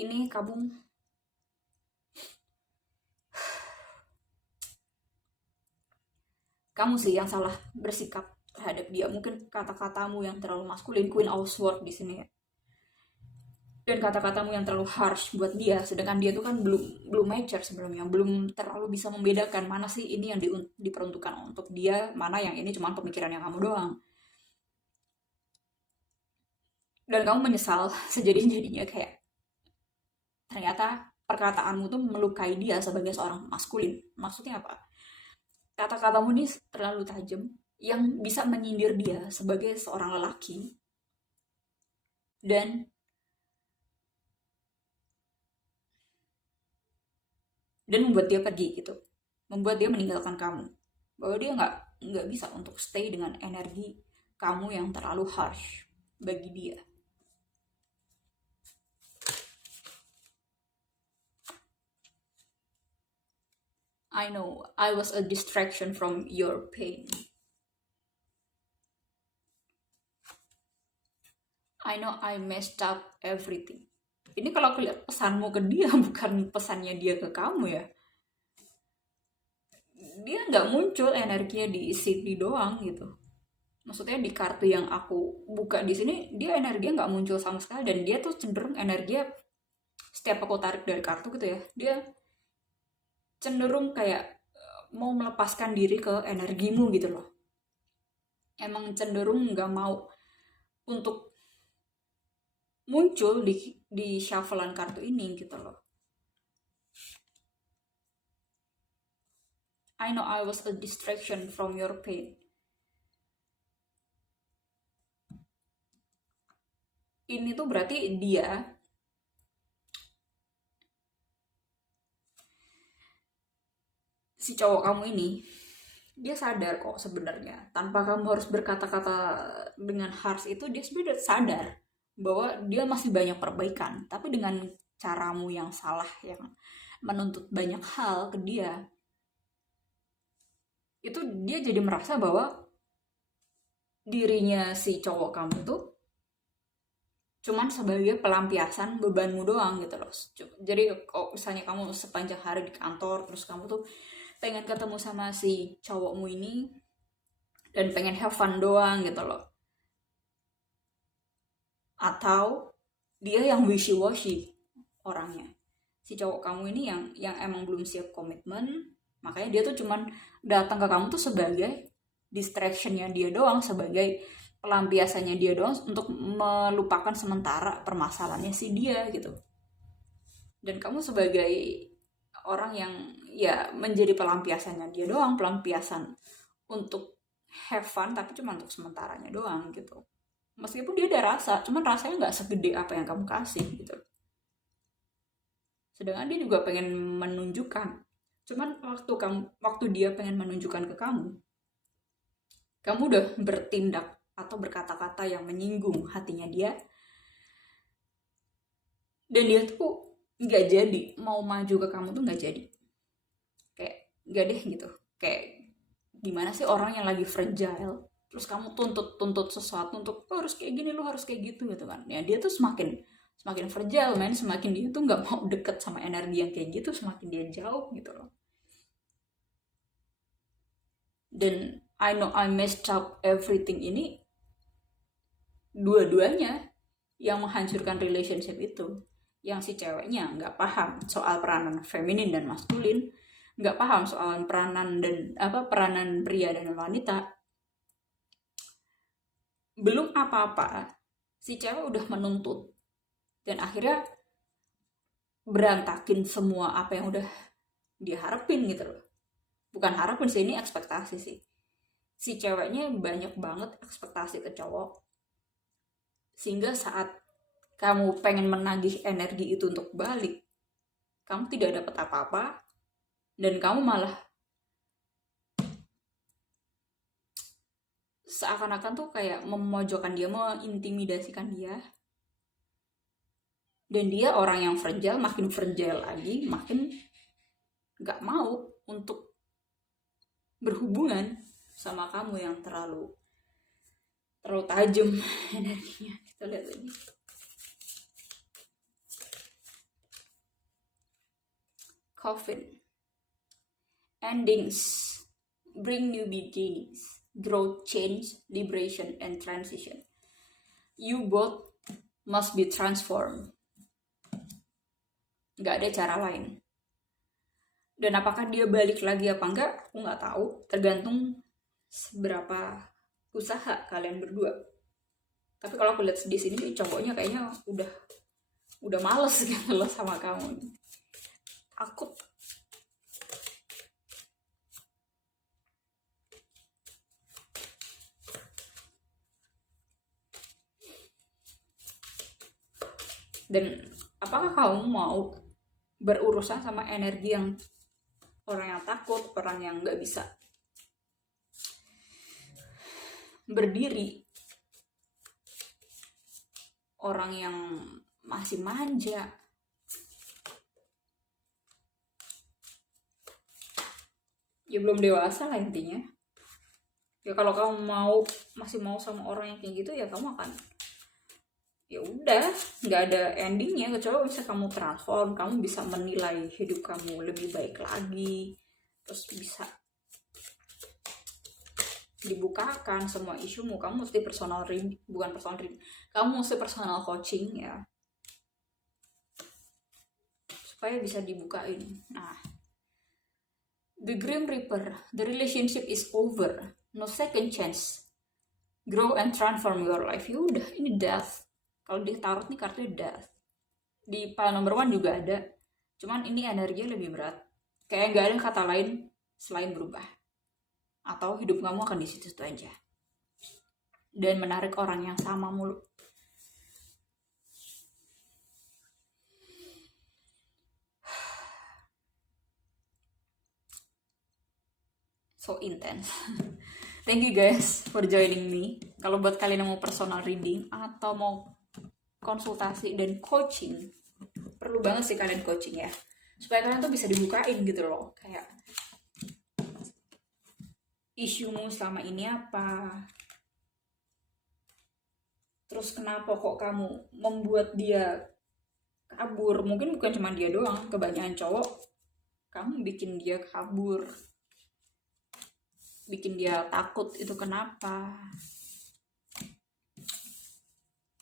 Ini kamu sih yang salah bersikap terhadap dia. Mungkin kata-katamu yang terlalu maskulin, Queen of Swords di sini ya. Dan kata-katamu yang terlalu harsh buat dia, sedangkan dia tuh kan belum mature sebelumnya, belum terlalu bisa membedakan mana sih ini yang diperuntukkan untuk dia, mana yang ini cuma pemikiran yang kamu doang. Dan kamu menyesal sejadi-jadinya, kayak ternyata perkataanmu tuh melukai dia sebagai seorang maskulin. Maksudnya apa? Kata-katamu ini terlalu tajam yang bisa menyindir dia sebagai seorang lelaki dan membuat dia pergi gitu, membuat dia meninggalkan kamu, bahwa dia nggak bisa untuk stay dengan energi kamu yang terlalu harsh bagi dia. I know I was a distraction from your pain. I know I messed up everything. Ini kalau aku lihat pesanmu ke dia, bukan pesannya dia ke kamu ya. Dia nggak muncul energinya di Sydney doang gitu. Maksudnya di kartu yang aku buka di sini, dia energinya nggak muncul sama sekali, dan dia tuh cenderung energinya setiap aku tarik dari kartu gitu ya, dia cenderung kayak mau melepaskan diri ke energimu gitu loh. Emang cenderung nggak mau untuk muncul di shufflean kartu ini gitu loh. I know I was a distraction from your pain. Ini tuh berarti dia si cowok kamu ini, dia sadar kok sebenarnya, tanpa kamu harus berkata-kata dengan harsh itu, dia sebenarnya sadar bahwa dia masih banyak perbaikan, tapi dengan caramu yang salah, yang menuntut banyak hal ke dia, itu dia jadi merasa bahwa dirinya si cowok kamu tuh cuman sebagai pelampiasan bebanmu doang gitu loh. Jadi kalau misalnya kamu sepanjang hari di kantor, terus kamu tuh pengen ketemu sama si cowokmu ini dan pengen have fun doang gitu loh, atau dia yang wishy-washy orangnya, si cowok kamu ini yang emang belum siap komitmen, makanya dia tuh cuman datang ke kamu tuh sebagai distractionnya dia doang, sebagai pelampiasannya dia doang untuk melupakan sementara permasalahannya si dia gitu. Dan kamu sebagai orang yang ya menjadi pelampiasannya dia doang, pelampiasan untuk have fun, tapi cuma untuk sementaranya doang gitu. Meskipun dia ada rasa, cuman rasanya nggak segede apa yang kamu kasih gitu. sedangkan dia juga pengen menunjukkan. Cuman waktu dia pengen menunjukkan ke kamu udah bertindak atau berkata-kata yang menyinggung hatinya dia, dan dia tuh nggak jadi mau maju ke kamu tuh nggak jadi. Kayak nggak deh gitu. Kayak gimana sih orang yang lagi fragile terus kamu tuntut sesuatu untuk harus kayak gini, lu harus kayak gitu gitu kan. Ya dia tuh semakin fragile, men. Semakin dia tuh nggak mau deket sama energi yang kayak gitu, semakin dia jauh gitu loh. Dan I know I messed up everything ini, dua-duanya yang menghancurkan relationship itu. Yang si ceweknya nggak paham soal peranan feminin dan maskulin, nggak paham soal peranan pria dan wanita. Belum apa-apa si cewek udah menuntut, dan akhirnya berantakin semua apa yang udah dia harapin gitu loh. Bukan harapin sih, ini ekspektasi sih. Si ceweknya banyak banget ekspektasi ke cowok, sehingga saat kamu pengen menagih energi itu untuk balik, kamu tidak dapat apa-apa, dan kamu malah seakan-akan tuh kayak memojokkan dia, mengintimidasikan dia. Dan dia orang yang fragile, makin fragile lagi, makin gak mau untuk berhubungan sama kamu yang terlalu tajam energinya. Kita lihat lagi. Coffin. Endings bring new beginnings, growth, change, liberation, and transition. You both must be transformed. Gak ada cara lain. Dan apakah dia balik lagi apa enggak, aku nggak tahu. Tergantung seberapa usaha kalian berdua. Tapi kalau aku lihat di sini sih cowoknya kayaknya udah males gitu loh sama kamu. Takut. Dan apakah kamu mau berurusan sama energi yang orang yang takut, orang yang nggak bisa berdiri, orang yang masih manja, ya belum dewasa lah intinya. Ya kalau kamu masih mau sama orang yang kayak gitu, ya kamu akan, ya udah, nggak ada endingnya kecuali bisa kamu transform, kamu bisa menilai hidup kamu lebih baik lagi, terus bisa dibukakan semua isumu. Kamu mesti kamu mesti personal coaching ya, supaya bisa dibukain. Nah, the Grim Reaper, the relationship is over, no second chance, grow and transform your life. Ya udah, ini death. Kalau di tarot nih kartu death. Di pile number 1 juga ada, cuman ini energinya lebih berat. Kayak nggak ada kata lain selain berubah, atau hidup kamu akan di situ aja dan menarik orang yang sama mulu. So intense. Thank you guys for joining me. Kalau buat kalian yang mau personal reading atau mau konsultasi dan coaching, perlu banget sih kalian coaching ya, supaya kalian tuh bisa dibukain gitu loh. Kayak isumu selama ini apa, terus kenapa kok kamu membuat dia kabur. Mungkin bukan cuma dia doang, kebanyakan cowok kamu bikin dia kabur, bikin dia takut. Itu kenapa?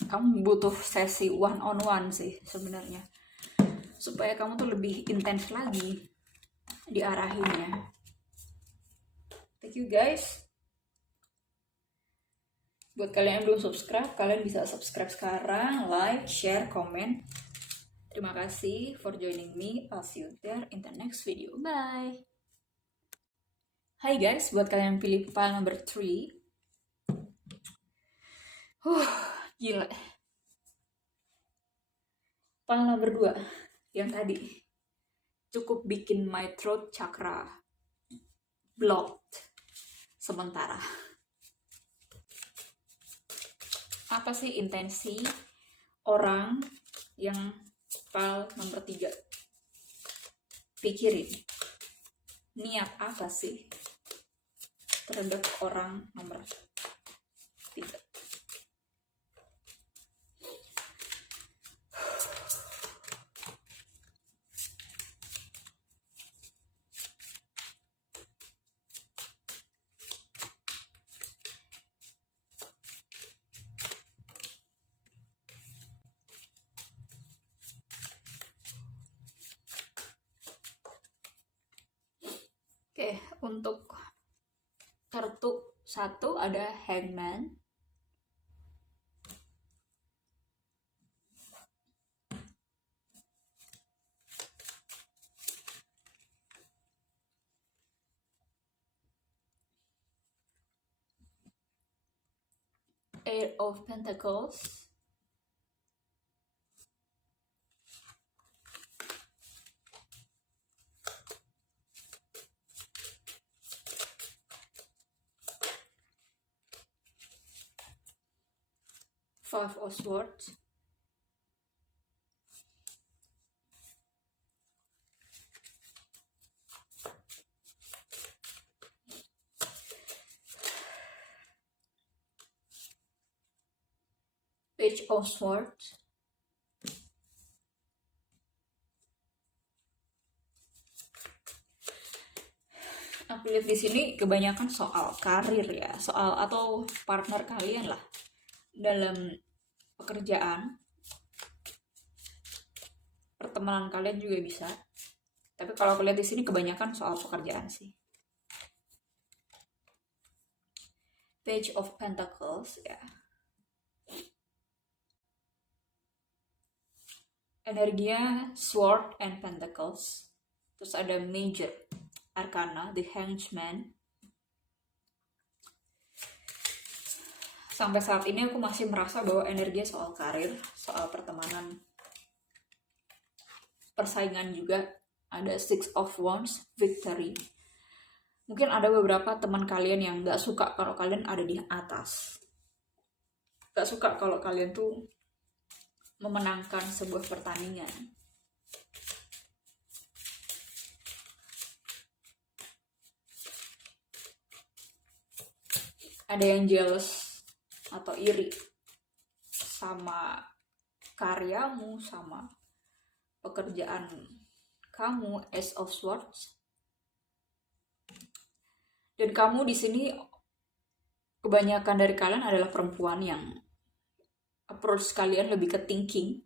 Kamu butuh sesi one on one sih sebenarnya, supaya kamu tuh lebih intens lagi diarahinnya. Thank you guys. Buat kalian yang belum subscribe, kalian bisa subscribe sekarang, like, share, comment. Terima kasih for joining me. I'll see you there in the next video. Bye. Hai guys, buat kalian yang pilih pile number 3. Gila. Pile number 2 yang tadi. cukup bikin my throat chakra blocked sementara. Apa sih intensi orang yang file nomor 3? Pikirin, niat apa sih terhadap orang nomor 3? Oke, untuk kartu 1 ada Hangman. Eight of Pentacles. Five of Swords. Page of Swords. Aku lihat di sini kebanyakan soal karir ya, soal atau partner kalian lah dalam pekerjaan, pertemanan kalian juga bisa. Tapi kalau aku lihat di sini kebanyakan soal pekerjaan sih. Page of Pentacles ya. Energinya Sword and Pentacles. Terus ada Major Arcana, The Hangman. Sampai saat ini aku masih merasa bahwa energinya soal karir, soal pertemanan, persaingan juga. Ada Six of Wands, Victory. Mungkin ada beberapa teman kalian yang gak suka kalau kalian ada di atas, gak suka kalau kalian tuh memenangkan sebuah pertandingan. Ada yang jealous atau iri sama karyamu, sama pekerjaan kamu, Ace of Swords. Dan kamu di sini, kebanyakan dari kalian adalah perempuan yang approach kalian lebih ke thinking.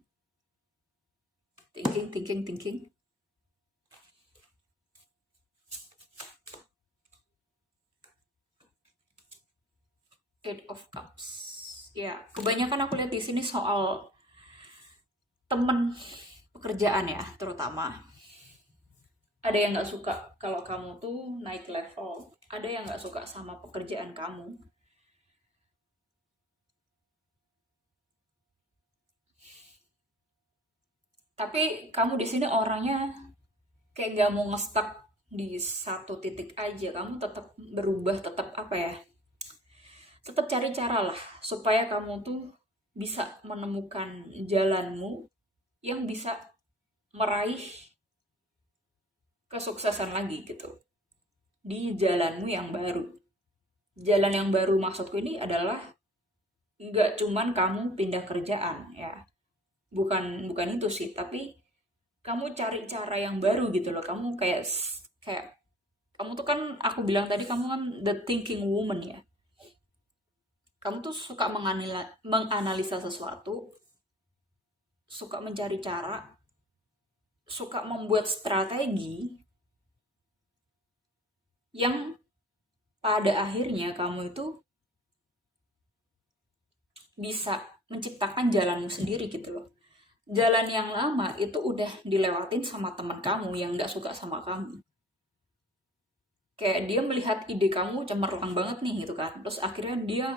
Eight of Cups. Ya, kebanyakan aku lihat di sini soal temen pekerjaan ya, terutama. Ada yang nggak suka kalau kamu tuh naik level, ada yang nggak suka sama pekerjaan kamu. Tapi kamu di sini orangnya kayak gak mau ngestak di satu titik aja. Kamu tetap berubah, tetap apa ya? Tetap cari cara lah supaya kamu tuh bisa menemukan jalanmu yang bisa meraih kesuksesan lagi gitu di jalanmu yang baru. Jalan yang baru maksudku ini adalah nggak cuman kamu pindah kerjaan ya, bukan itu sih, tapi kamu cari cara yang baru gitu loh. Kamu kayak kamu tuh kan, aku bilang tadi kamu kan the thinking woman ya. Kamu tuh suka menganalisa sesuatu, suka mencari cara, suka membuat strategi yang pada akhirnya kamu itu bisa menciptakan jalanmu sendiri gitu loh. Jalan yang lama itu udah dilewatin sama teman kamu yang gak suka sama kamu. Kayak dia melihat ide kamu cemerlang banget nih gitu kan. Terus akhirnya dia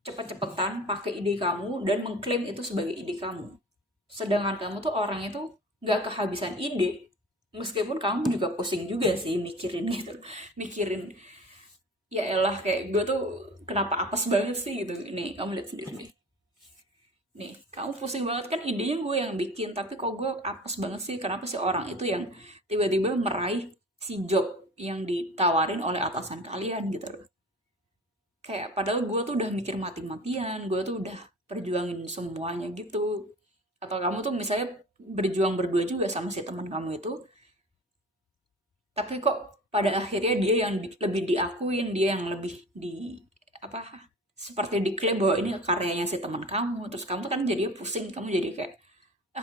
cepet-cepetan pakai ide kamu dan mengklaim itu sebagai ide kamu. Sedangkan kamu tuh orangnya tuh nggak kehabisan ide, meskipun kamu juga pusing juga sih mikirin gitu, mikirin ya elah kayak gue tuh kenapa apes banget sih gitu. Nih kamu lihat sendiri nih, kamu pusing banget kan, idenya gue yang bikin, tapi kok gue apes banget sih, kenapa sih orang itu yang tiba-tiba meraih si job yang ditawarin oleh atasan kalian gitu loh. Kayak padahal gue tuh udah mikir mati-matian, gue tuh udah perjuangin semuanya gitu. Atau kamu tuh misalnya berjuang berdua juga sama si teman kamu itu, tapi kok pada akhirnya dia yang lebih diakuin, dia yang lebih di apa, seperti diklaim bahwa ini karyanya si teman kamu, terus kamu tuh kan jadi pusing, kamu jadi kayak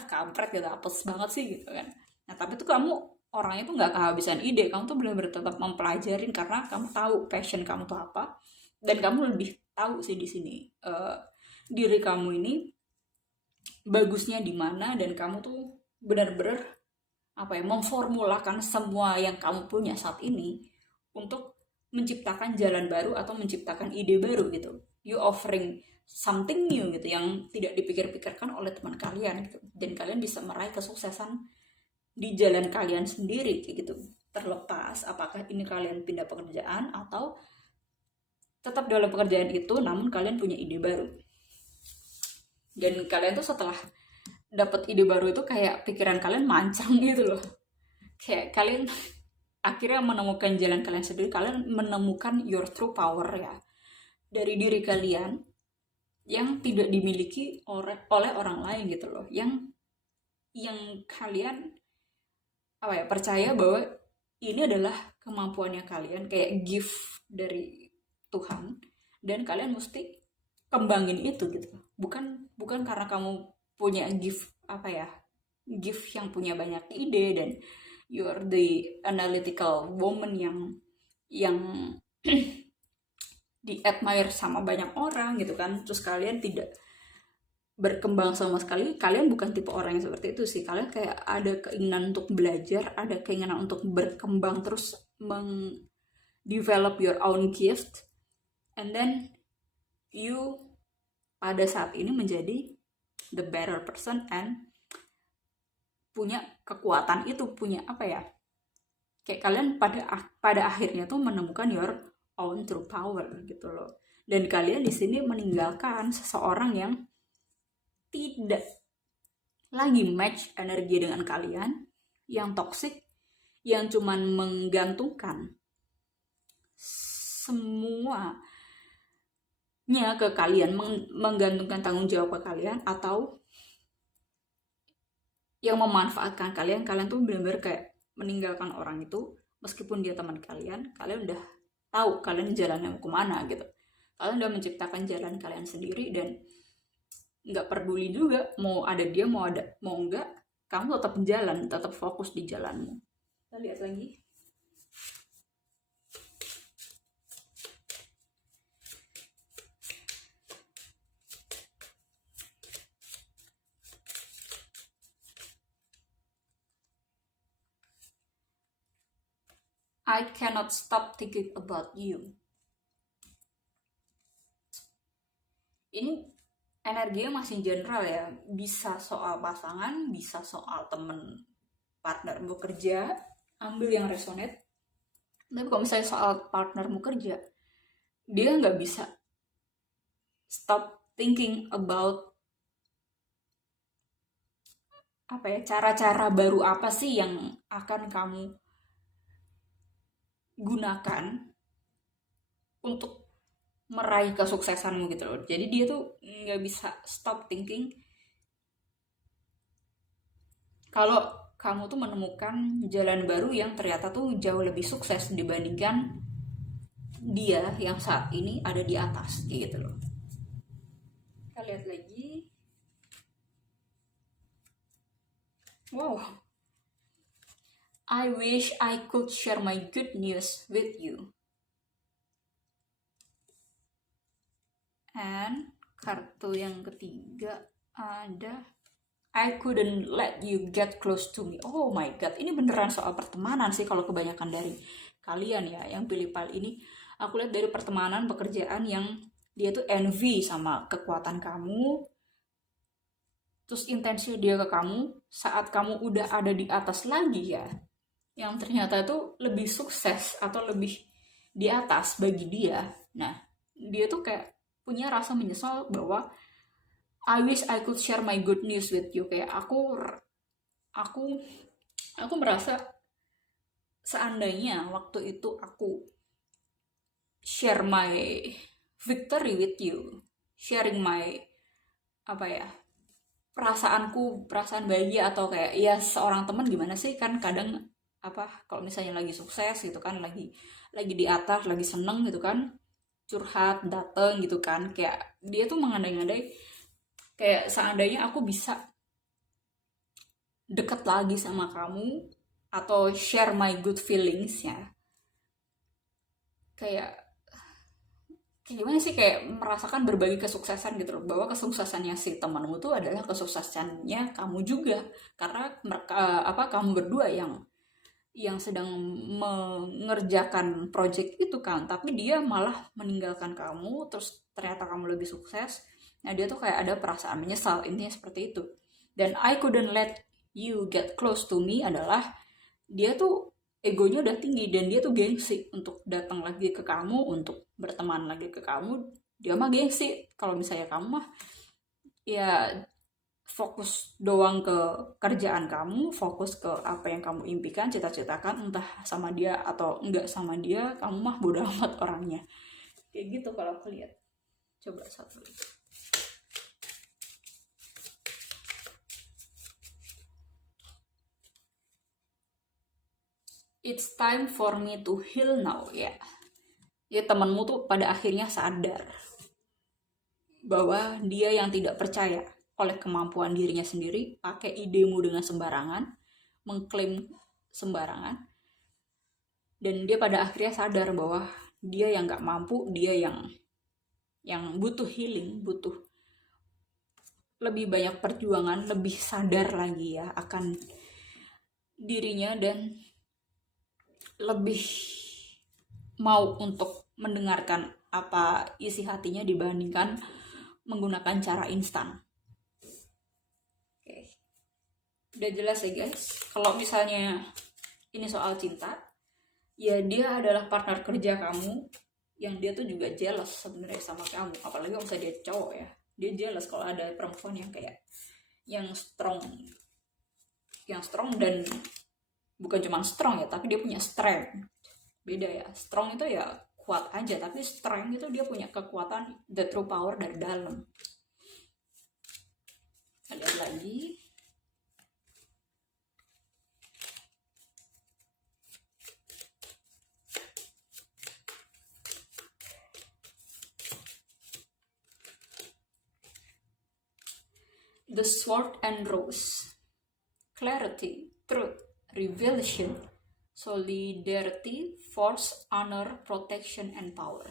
kampret gitu, apes banget sih gitu kan. Nah tapi tuh kamu orangnya tuh nggak kehabisan ide, kamu tuh benar-benar tetap mempelajarin karena kamu tahu passion kamu tuh apa, dan kamu lebih tahu sih di sini diri kamu ini bagusnya di mana, dan kamu tuh benar-benar apa ya, memformulakan semua yang kamu punya saat ini untuk menciptakan jalan baru atau menciptakan ide baru gitu. You offering something new gitu yang tidak dipikir-pikirkan oleh teman kalian gitu. Dan kalian bisa meraih kesuksesan di jalan kalian sendiri kayak gitu. Terlepas apakah ini kalian pindah pekerjaan atau tetap dalam pekerjaan itu namun kalian punya ide baru. Dan kalian tuh setelah dapat ide baru itu kayak pikiran kalian mancang gitu loh, kayak kalian akhirnya menemukan jalan kalian sendiri, kalian menemukan your true power ya, dari diri kalian yang tidak dimiliki oleh orang lain gitu loh, yang kalian apa ya, percaya bahwa ini adalah kemampuannya kalian, kayak gift dari Tuhan, dan kalian mesti kembangin itu gitu, bukan karena kamu punya gift apa ya, gift yang punya banyak ide dan you're the analytical woman yang di admire sama banyak orang gitu kan, terus kalian tidak berkembang sama sekali. Kalian bukan tipe orang yang seperti itu sih, kalian kayak ada keinginan untuk belajar, ada keinginan untuk berkembang, terus develop your own gift, and then you pada saat ini menjadi the better person and punya kekuatan itu, punya apa ya, kayak kalian pada akhirnya tuh menemukan your own true power gitu loh. Dan kalian di sini meninggalkan seseorang yang tidak lagi match energi dengan kalian, yang toxic, yang cuman menggantungkan semuanya ke kalian, menggantungkan tanggung jawab ke kalian, atau yang memanfaatkan kalian. Kalian tuh benar-benar kayak meninggalkan orang itu, meskipun dia teman kalian, kalian udah tahu kalian jalannya mau kemana gitu, kalian udah menciptakan jalan kalian sendiri, dan nggak peduli juga mau ada dia, mau enggak, kamu tetap jalan, tetap fokus di jalanmu. Kita lihat lagi. I cannot stop thinking about you. Ini energinya masih general ya, bisa soal pasangan, bisa soal temen, partnermu kerja, ambil yang resonate. Tapi kalau misalnya soal partnermu kerja, dia nggak bisa stop thinking about apa ya, cara-cara baru apa sih yang akan kamu gunakan untuk meraih kesuksesanmu gitu loh. Jadi dia tuh nggak bisa stop thinking kalau kamu tuh menemukan jalan baru yang ternyata tuh jauh lebih sukses dibandingkan dia yang saat ini ada di atas gitu loh. Kita lihat lagi. Wow, I wish I could share my good news with you. And kartu yang ketiga ada I couldn't let you get close to me. Oh my god, ini beneran soal pertemanan sih kalau kebanyakan dari kalian ya yang pilih pile ini. Aku lihat dari pertemanan, pekerjaan yang dia tuh envy sama kekuatan kamu, terus intensi dia ke kamu saat kamu udah ada di atas lagi ya, yang ternyata itu lebih sukses atau lebih di atas bagi dia. Nah, dia tuh kayak punya rasa menyesal bahwa I wish I could share my good news with you. Kayak aku aku merasa seandainya waktu itu aku share my victory with you, sharing my apa ya, perasaan bahagia, atau kayak ya seorang teman gimana sih kan kadang apa kalau misalnya lagi sukses gitu kan, lagi di atas, lagi seneng gitu kan, curhat dateng gitu kan, kayak dia tuh mengandai-andai kayak seandainya aku bisa deket lagi sama kamu atau share my good feelings ya, kayak gimana sih, kayak merasakan berbagi kesuksesan gitu loh, bahwa kesuksesannya si temanmu tuh adalah kesuksesannya kamu juga, karena mereka apa kamu berdua yang sedang mengerjakan project itu kan, tapi dia malah meninggalkan kamu, terus ternyata kamu lebih sukses. Nah, dia tuh kayak ada perasaan menyesal, intinya seperti itu. Dan I couldn't let you get close to me adalah dia tuh egonya udah tinggi dan dia tuh gengsi untuk datang lagi ke kamu, untuk berteman lagi ke kamu. Dia mah gengsi kalau misalnya kamu mah ya fokus doang ke kerjaan kamu, fokus ke apa yang kamu impikan, cita-citakan, entah sama dia atau enggak sama dia, kamu mah bodo amat orangnya. Kayak gitu kalau aku lihat. Coba satu lagi. It's time for me to heal now ya. Ya temanmu tuh pada akhirnya sadar bahwa dia yang tidak percaya oleh kemampuan dirinya sendiri, pakai idemu dengan sembarangan, mengklaim sembarangan, dan dia pada akhirnya sadar bahwa dia yang nggak mampu, dia yang butuh healing, butuh lebih banyak perjuangan, lebih sadar lagi ya akan dirinya, dan lebih mau untuk mendengarkan apa isi hatinya dibandingkan menggunakan cara instan. Oke. Udah jelas ya guys, kalau misalnya ini soal cinta, ya dia adalah partner kerja kamu yang dia tuh juga jealous sebenarnya sama kamu, apalagi kalau misalnya dia cowok ya, dia jealous kalau ada perempuan yang kayak yang strong dan bukan cuma strong ya, tapi dia punya strength. Beda ya, strong itu ya kuat aja, tapi strength itu dia punya kekuatan, the true power dari dalam. Lihat lagi. The Sword and Rose. Clarity, truth, revelation, solidarity, force, honor, protection, and power.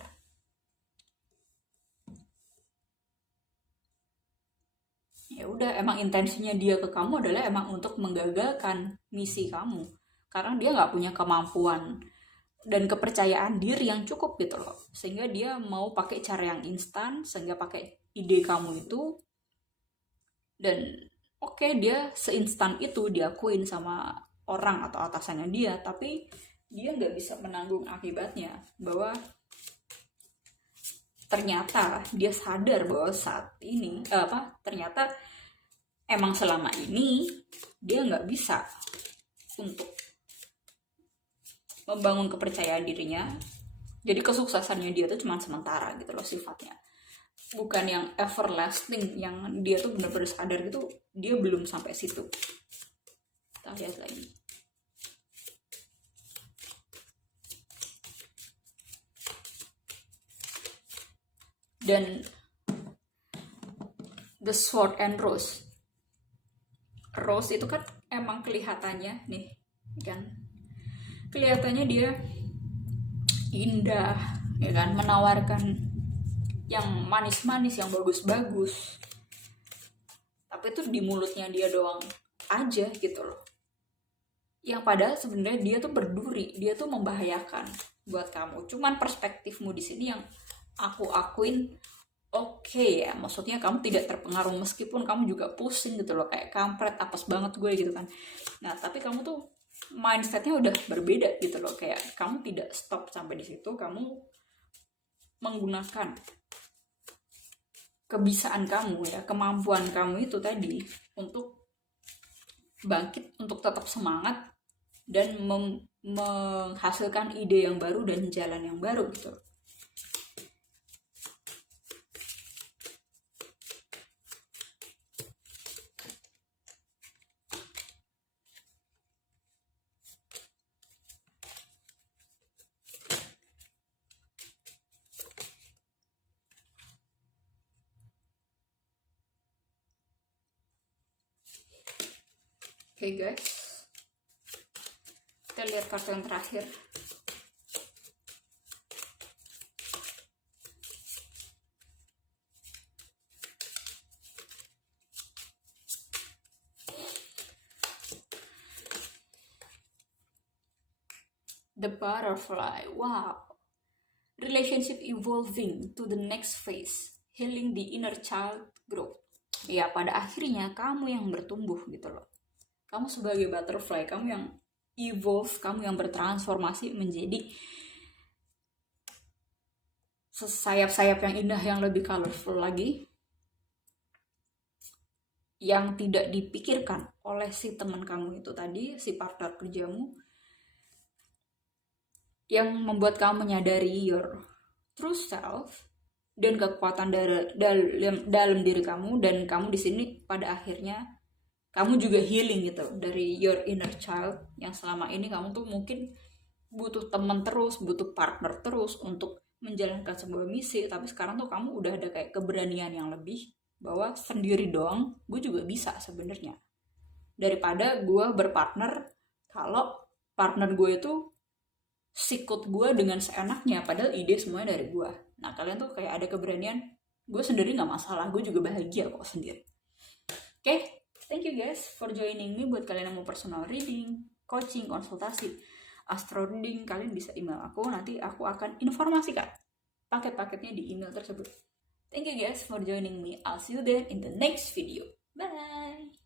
Ya udah, emang intensinya dia ke kamu adalah emang untuk menggagalkan misi kamu, karena dia nggak punya kemampuan dan kepercayaan diri yang cukup gitu loh, sehingga dia mau pakai cara yang instan, sehingga pakai ide kamu itu. Dan oke, dia seinstan itu diakuin sama orang atau atasannya dia, tapi dia nggak bisa menanggung akibatnya, bahwa ternyata dia sadar bahwa saat ini ternyata emang selama ini dia nggak bisa untuk membangun kepercayaan dirinya, jadi kesuksesannya dia tuh cuma sementara gitu loh sifatnya, bukan yang everlasting, yang dia tuh benar-benar sadar gitu, dia belum sampai situ. Kita lihat lagi. Dan The Sword and Rose. Rose itu kan emang kelihatannya nih kan, kelihatannya dia indah ya kan, menawarkan yang manis-manis, yang bagus-bagus, tapi itu di mulutnya dia doang aja gitu loh, yang padahal sebenarnya dia tuh berduri, dia tuh membahayakan buat kamu. Cuman perspektifmu di sini yang aku akuin oke ya, maksudnya kamu tidak terpengaruh meskipun kamu juga pusing gitu loh, kayak kampret apes banget gue gitu kan. Nah tapi kamu tuh mindsetnya udah berbeda gitu loh, kayak kamu tidak stop sampai di situ, kamu menggunakan kebisaan kamu ya, kemampuan kamu itu tadi untuk bangkit, untuk tetap semangat dan menghasilkan ide yang baru dan jalan yang baru gitu. Oke guys, kita lihat kartu yang terakhir. The butterfly. Wow. Relationship evolving to the next phase. Healing the inner child growth. Ya, pada akhirnya kamu yang bertumbuh gitu loh. Kamu sebagai butterfly, kamu yang evolve, kamu yang bertransformasi menjadi sayap-sayap yang indah, yang lebih colorful lagi, yang tidak dipikirkan oleh si teman kamu itu tadi, si partner kerjamu, yang membuat kamu menyadari your true self dan kekuatan dalam diri kamu, dan kamu di sini pada akhirnya kamu juga healing gitu dari your inner child yang selama ini kamu tuh mungkin butuh teman terus, butuh partner terus untuk menjalankan sebuah misi, tapi sekarang tuh kamu udah ada kayak keberanian yang lebih bahwa sendiri doang gue juga bisa sebenarnya, daripada gue berpartner kalau partner gue itu sikut gue dengan seenaknya padahal ide semuanya dari gue. Nah kalian tuh kayak ada keberanian, gue sendiri nggak masalah, gue juga bahagia kok sendiri. Oke, thank you guys for joining me. Buat kalian yang mau personal reading, coaching, konsultasi, astro reading, kalian bisa email aku, nanti aku akan informasikan paket-paketnya di email tersebut. Thank you guys for joining me. I'll see you there in the next video. Bye.